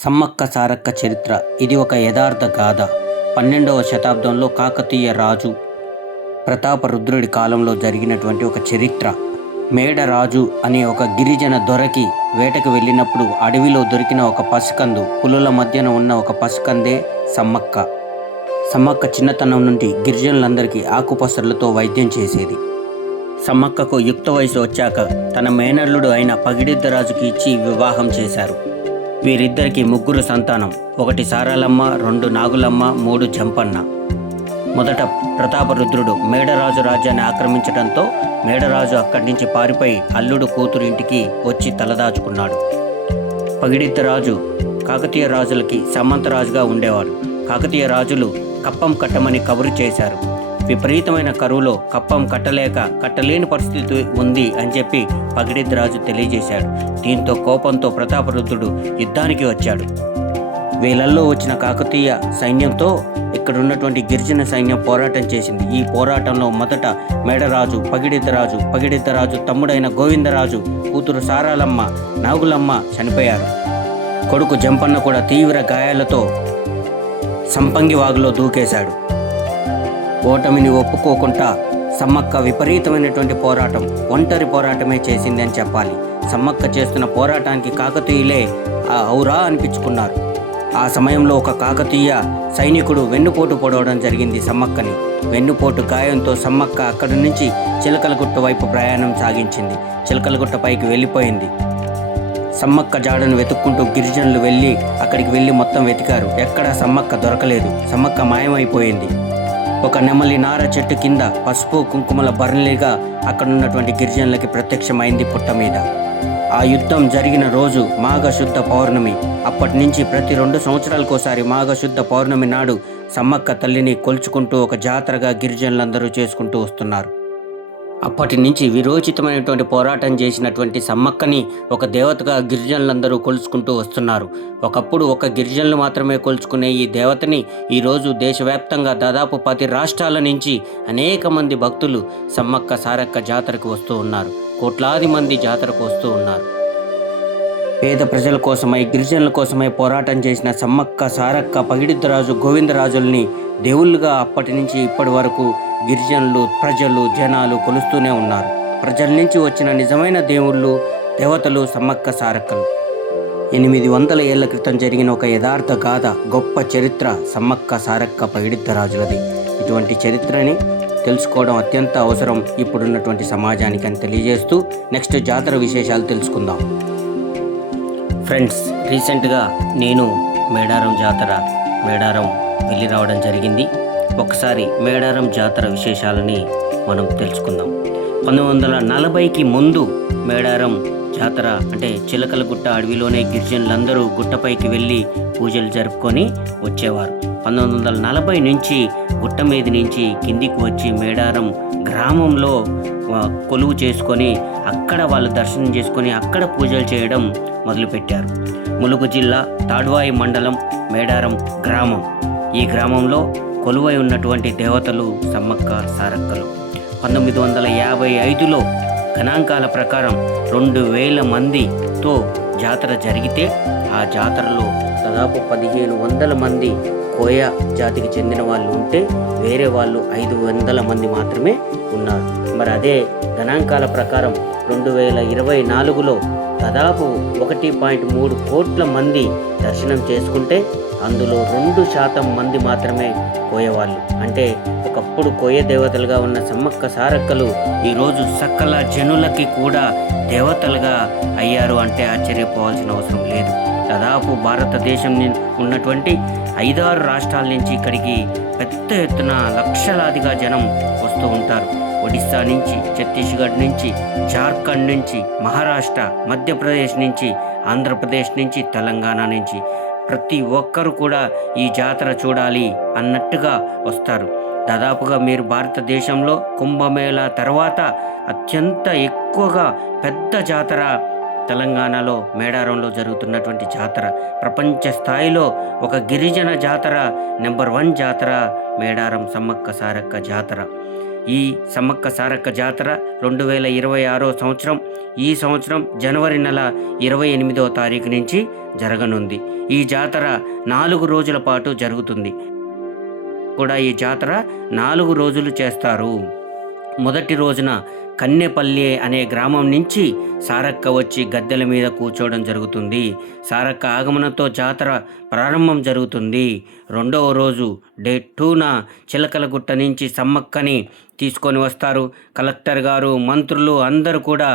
సమ్మక్క సారక్క చరిత్ర. ఇది ఒక యథార్థ గాథ. 12వ శతాబ్దంలో కాకతీయ రాజు ప్రతాపరుద్రుడి కాలంలో జరిగినటువంటి ఒక చరిత్ర. మేడరాజు అనే ఒక గిరిజన దొరకి వేటకు వెళ్ళినప్పుడు అడవిలో దొరికిన ఒక పసికందు, పులుల మధ్యన ఉన్న ఒక పసికందే సమ్మక్క. సమ్మక్క చిన్నతనం నుండి గిరిజనులందరికీ ఆకుపసర్లతో వైద్యం చేసేది. సమ్మక్కకు యుక్త వయసు వచ్చాక తన మేనల్లుడు అయిన పగిడిద్దరాజుకి ఇచ్చి వివాహం చేశారు. వీరిద్దరికి ముగ్గురు సంతానం. 1 సారాలమ్మ, 2 నాగులమ్మ, 3 జంపన్న. మొదట ప్రతాపరుద్రుడు మేడరాజు రాజ్యాన్ని ఆక్రమించడంతో మేడరాజు అక్కడి నుంచి పారిపోయి అల్లుడు కూతురు ఇంటికి వచ్చి తలదాచుకున్నాడు. పగిడిద్దరాజు కాకతీయ రాజులకి సామంతరాజుగా ఉండేవాడు. కాకతీయ రాజులు కప్పం కట్టమని కబురు చేశారు. విపరీతమైన కరువులో కప్పం కట్టలేని పరిస్థితి ఉంది అని చెప్పి పగిడిద్దరాజు తెలియజేశాడు. దీంతో కోపంతో ప్రతాపరుద్రుడు యుద్ధానికి వచ్చాడు. వీళ్ళల్లో వచ్చిన కాకతీయ సైన్యంతో ఇక్కడున్నటువంటి గిరిజన సైన్యం పోరాటం చేసింది. ఈ పోరాటంలో మొదట మేడరాజు, పగిడిద్దరాజు తమ్ముడైన గోవిందరాజు, కూతురు సారాలమ్మ, నాగులమ్మ చనిపోయారు. కొడుకు జంపన్న కూడా తీవ్ర గాయాలతో సంపంగి వాగులో దూకేశాడు. ఓటమిని ఒప్పుకోకుండా సమ్మక్క విపరీతమైనటువంటి పోరాటం, ఒంటరి పోరాటమే చేసింది అని చెప్పాలి. సమ్మక్క చేస్తున్న పోరాటానికి కాకతీయులే ఔరా అనిపించుకున్నారు. ఆ సమయంలో ఒక కాకతీయ సైనికుడు వెన్నుపోటు పొడవడం జరిగింది సమ్మక్కని. వెన్నుపోటు గాయంతో సమ్మక్క అక్కడి నుంచి చిలకలగుట్ట వైపు ప్రయాణం సాగించింది. చిలకలగుట్ట పైకి వెళ్ళిపోయింది. సమ్మక్క జాడను వెతుక్కుంటూ గిరిజనులు అక్కడికి వెళ్ళి మొత్తం వెతికారు. ఎక్కడా సమ్మక్క దొరకలేదు. సమ్మక్క మాయమైపోయింది. ఒక నెమలి నార చెట్టు కింద పసుపు కుంకుమల బర్రెలుగా అక్కడున్నటువంటి గిరిజనులకి ప్రత్యక్షమైంది పుట్ట మీద. ఆ యుద్ధం జరిగిన రోజు మాఘశుద్ధ పౌర్ణమి. అప్పటి నుంచి ప్రతి 2 సంవత్సరాలకోసారి మాఘశుద్ధ పౌర్ణమి నాడు సమ్మక్క తల్లిని కొలుచుకుంటూ ఒక జాతరగా గిరిజనులందరూ చేసుకుంటూ వస్తున్నారు. అప్పటి నుంచి విరోచితమైనటువంటి పోరాటం చేసినటువంటి సమ్మక్కని ఒక దేవతగా గిరిజనులందరూ కొలుచుకుంటూ వస్తున్నారు. ఒకప్పుడు ఒక గిరిజనులు మాత్రమే కొలుచుకునే ఈ దేవతని ఈరోజు దేశవ్యాప్తంగా దాదాపు 10 రాష్ట్రాల నుంచి అనేక మంది భక్తులు సమ్మక్క సారక్క జాతరకు వస్తూ ఉన్నారు. కోట్లాది మంది జాతరకు వస్తూ ఉన్నారు. పేద ప్రజల కోసమై, గిరిజనుల కోసమై పోరాటం చేసిన సమ్మక్క సారక్క, పగిడిద్దరాజు, గోవిందరాజుల్ని దేవుళ్ళుగా అప్పటి నుంచి ఇప్పటి వరకు గిరిజనులు, ప్రజలు, జనాలు కొలుస్తూనే ఉన్నారు. ప్రజల నుంచి వచ్చిన నిజమైన దేవుళ్ళు, దేవతలు సమ్మక్క సారక్కలు. 800 ఏళ్ల క్రితం జరిగిన ఒక యథార్థ గాథ, గొప్ప చరిత్ర సమ్మక్క సారక్క పగిడిద్దరాజులది. ఇటువంటి చరిత్రని తెలుసుకోవడం అత్యంత అవసరం ఇప్పుడున్నటువంటి సమాజానికి అని తెలియజేస్తూ నెక్స్ట్ జాతర విశేషాలు తెలుసుకుందాం. ఫ్రెండ్స్, రీసెంట్గా నేను మేడారం వెళ్ళి రావడం జరిగింది. ఒకసారి మేడారం జాతర విశేషాలని మనం తెలుసుకుందాం. 1940కి ముందు మేడారం జాతర అంటే చిలకలగుట్ట అడవిలోనే గిరిజనులందరూ గుట్టపైకి వెళ్ళి పూజలు జరుపుకొని వచ్చేవారు. 1940 నుంచి గుట్ట మీద నుంచి కిందికి వచ్చి మేడారం గ్రామంలో కొలువు చేసుకొని అక్కడ వాళ్ళు దర్శనం చేసుకొని అక్కడ పూజలు చేయడం మొదలుపెట్టారు. ములుగు జిల్లా తాడ్వాయి మండలం మేడారం గ్రామం. ఈ గ్రామంలో కొలువై ఉన్నటువంటి దేవతలు సమ్మక్క సారక్కలు. 1955లో గణాంకాల ప్రకారం 2000 మందితో జాతర జరిగితే ఆ జాతరలో దాదాపు 1500 మంది కోయ జాతికి చెందిన వాళ్ళు ఉంటే వేరే వాళ్ళు 500 మంది మాత్రమే ఉన్నారు. మరి అదే గణాంకాల ప్రకారం 2024లో దాదాపు 1.3 కోట్ల మంది దర్శనం చేసుకుంటే అందులో 2% మంది మాత్రమే కోయవాళ్ళు. అంటే ఒకప్పుడు కోయ దేవతలుగా ఉన్న సమ్మక్క సారక్కలు ఈరోజు సకల జనులకి కూడా దేవతలుగా అయ్యారు అంటే ఆశ్చర్యపోవాల్సిన అవసరం లేదు. దాదాపు భారతదేశం ఉన్నటువంటి 5-6 రాష్ట్రాల నుంచి ఇక్కడికి పెద్ద ఎత్తున లక్షలాదిగా జనం వస్తూ ఉంటారు. ఒడిస్సా నుంచి, ఛత్తీస్గఢ్ నుంచి, జార్ఖండ్ నుంచి, మహారాష్ట్ర, మధ్యప్రదేశ్ నుంచి, ఆంధ్రప్రదేశ్ నుంచి, తెలంగాణ నుంచి ప్రతి ఒక్కరు కూడా ఈ జాతర చూడాలి అన్నట్టుగా వస్తారు. దాదాపుగా మీరు భారతదేశంలో కుంభమేళా తర్వాత అత్యంత ఎక్కువగా పెద్ద జాతర తెలంగాణలో మేడారంలో జరుగుతున్నటువంటి జాతర. ప్రపంచ స్థాయిలో ఒక గిరిజన జాతర నెంబర్ 1 జాతర మేడారం సమ్మక్క సారక్క జాతర. ఈ సమ్మక్క సారక్క జాతర 2026 సంవత్సరం ఈ సంవత్సరం జనవరి నెల 28వ తారీఖు నుంచి జరగనుంది. ఈ జాతర 4 రోజుల పాటు జరుగుతుంది. కూడా ఈ జాతర 4 రోజులు చేస్తారు. మొదటి రోజున కన్నెపల్లి అనే గ్రామం నుంచి సారక్క వచ్చి గద్దెల మీద కూర్చోవడం జరుగుతుంది. సారక్క ఆగమనంతో జాతర ప్రారంభం జరుగుతుంది. రెండవ రోజు డే 2న చిలకలగుట్ట నుంచి సమ్మక్కని తీసుకొని వస్తారు. కలెక్టర్ గారు, మంత్రులు అందరూ కూడా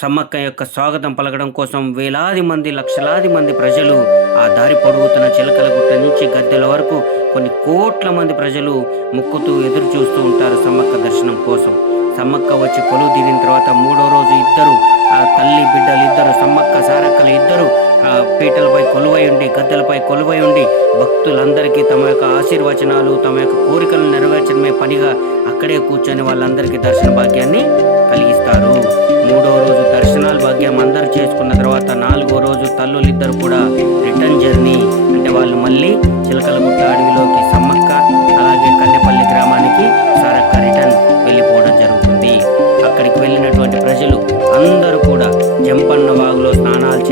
సమ్మక్క యొక్క స్వాగతం పలకడం కోసం వేలాది మంది, లక్షలాది మంది ప్రజలు ఆ దారి పొడుగుతున్న చిలకలగుట్ట నుంచి గద్దెల వరకు కొన్ని కోట్ల మంది ప్రజలు మొక్కుతూ ఎదురు చూస్తూ ఉంటారు సమ్మక్క దర్శనం కోసం. సమ్మక్క వచ్చి కొలువు తీరిన తర్వాత 3వ రోజు ఇద్దరు ఆ తల్లి బిడ్డలు ఇద్దరు సమ్మక్క సారక్కలు ఇద్దరు పీటలపై కొలువై ఉండి, గద్దెలపై కొలువై ఉండి భక్తులందరికీ తమ యొక్క ఆశీర్వచనాలు, తమ యొక్క కోరికలను నెరవేర్చడమే పనిగా అక్కడే కూర్చొని వాళ్ళందరికీ దర్శన భాగ్యాన్ని కలిగిస్తారు. 3వ రోజు దర్శనాల భాగ్యం అందరూ చేసుకున్న తర్వాత 4వ రోజు తల్లులిద్దరు కూడా రిటర్న్ జర్నీ, అంటే వాళ్ళు మళ్ళీ చిలకలగుట్ట అడవిలోకి సమ్మక్క అలాగే కన్నెపల్లి గ్రామానికి సారక్క రిటర్న్ వెళ్ళిపోవడం జరుగుతుంది. అక్కడికి వెళ్ళినటువంటి ప్రజలు అందరూ కూడా జంపన్న వాగులో స్నానాలు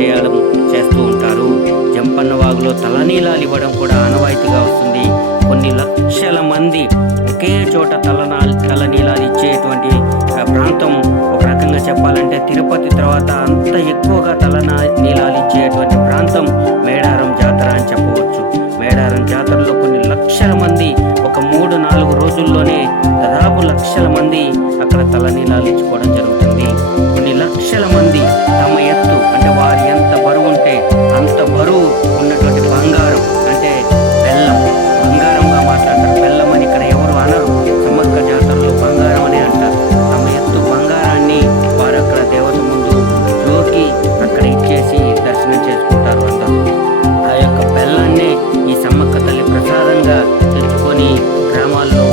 చేస్తూ ఉంటారు. జంపన్న వాగులో తలనీలాలు ఇవ్వడం కూడా ఆనవాయితీగా వస్తుంది. కొన్ని లక్షల మంది ఒకే చోట తలనీలాలు ఇచ్చేటువంటి ప్రాంతం. ఒక రకంగా చెప్పాలంటే తిరుపతి తర్వాత అంత ఎక్కువగా తలనీలాలు ఇచ్చేటువంటి ప్రాంతం మేడారం జాతర అని చెప్పవచ్చు. మేడారం జాతరలో కొన్ని లక్షల మంది ఒక 3-4 రోజుల్లోనే దాదాపు లక్షల మంది అక్కడ తలనీలాలు ఇచ్చుకోవడం జరుగుతుంది. కొన్ని లక్షల మంది తమ ఎత్తు, అంటే వారి ఎంత బరువు ఉంటే అంత బరువు ఉన్నటువంటి బంగారం, అంటే బెల్లం, బంగారంగా మాట్లాడతారు. బెల్లం అని ఇక్కడ ఎవరు అనరు. సమ్మక్క జాతరలో బంగారం అని అంటారు. తమ ఎత్తు బంగారాన్ని వారు అక్కడ దేవత ముందు జోకి అక్కడ ఇచ్చేసి దర్శనం చేసుకుంటారు అందరూ. ఆ యొక్క బెల్లాన్ని ఈ సమ్మక్క తల్లి ప్రసాదంగా తెచ్చుకొని గ్రామాల్లో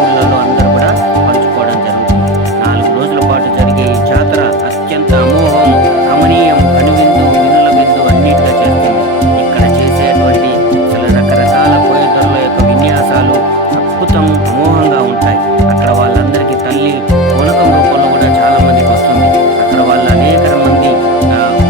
ఊళ్ళలో అందరూ కూడా పంచుకోవడం జరుగుతుంది. 4 రోజుల పాటు జరిగే ఈ జాతర అత్యంత అమోఘం, రమణీయం, కనువిందు, వినుల విందు అన్నిటిగా చేస్తుంది. ఇక్కడ చేసేటువంటి అసలు రకరకాల పోయేదొరల యొక్క విన్యాసాలు అద్భుతం, అమోఘంగా ఉంటాయి. అక్కడ వాళ్ళందరికీ తల్లి పూనకం రూపంలో కూడా చాలా మందికి వస్తుంది. అక్కడ వాళ్ళు అనేక మంది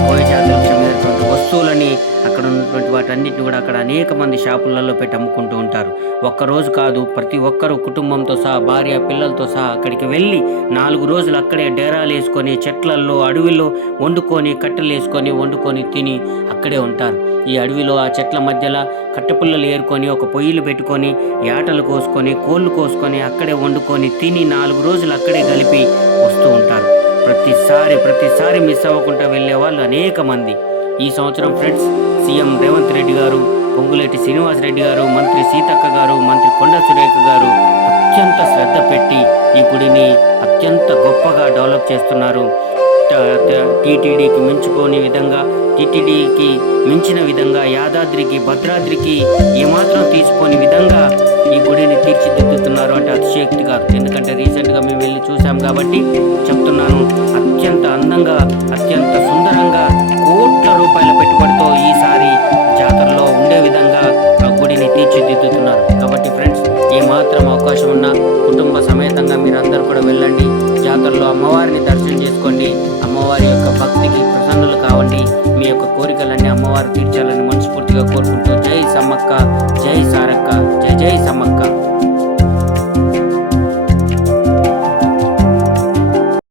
పోయే జాతరకు చెందినటువంటి వస్తువులని అక్కడ ఉన్నటువంటి వాటన్నిటిని కూడా అక్కడ అనేక మంది షాపులలో పెట్టి అమ్ముకుంటూ ఉంటారు. ఒక్కరోజు కాదు, ప్రతి ఒక్కరూ కుటుంబంతో సహా, భార్య పిల్లలతో సహా అక్కడికి వెళ్ళి 4 రోజులు అక్కడే డేరాలు వేసుకొని చెట్లల్లో అడవిలో వండుకొని, కట్టెలు వేసుకొని వండుకొని తిని అక్కడే ఉంటారు. ఈ అడవిలో ఆ చెట్ల మధ్యలో కట్టెపుల్లలు ఏరుకొని ఒక పొయ్యిలు పెట్టుకొని యాటలు కోసుకొని, కోళ్ళు కోసుకొని అక్కడే వండుకొని తిని 4 రోజులు అక్కడే కలిపి వస్తూ ఉంటారు. ప్రతిసారి మిస్ అవ్వకుండా వెళ్ళే వాళ్ళు అనేక మంది. ఈ సంవత్సరం ఫ్రెండ్స్, సీఎం రేవంత్ రెడ్డి గారు, పొంగులేటి శ్రీనివాస్ రెడ్డి గారు, మంత్రి సీతక్క గారు, మంత్రి కొండ సురేఖ గారు అత్యంత శ్రద్ధ పెట్టి ఈ గుడిని అత్యంత గొప్పగా డెవలప్ చేస్తున్నారు. టీటీడీకి మించిన విధంగా యాదాద్రికి, భద్రాద్రికి ఏమాత్రం తీసిపోని విధంగా ఈ గుడిని తీర్చిదిద్దుతున్నారు. అంటే అతిశయోక్తి కాదు, ఎందుకంటే రీసెంట్గా మేము వెళ్ళి చూసాం కాబట్టి చెప్తున్నాను. అత్యంత అందంగా, అత్యంత సుందరంగా కోట్ల రూపాయల పెట్టుబడితో ఈసారి జాతరలో ఉండే విధంగా ఆ గుడిని తీర్చిదిద్దుతున్నారు. కాబట్టి ఫ్రెండ్స్, ఏమాత్రం అవకాశం ఉన్నా కుటుంబ సమేతంగా మీరందరూ కూడా వెళ్ళండి. జాతరలో అమ్మవారిని దర్శనం చేసుకోండి. అమ్మవారి యొక్క భక్తికి ప్రసన్నులు కావండి. మీ యొక్క కోరికలన్నీ అమ్మవారు తీర్చాలని మనస్ఫూర్తిగా కోరుకుంటూ జై సమ్మక్క, జై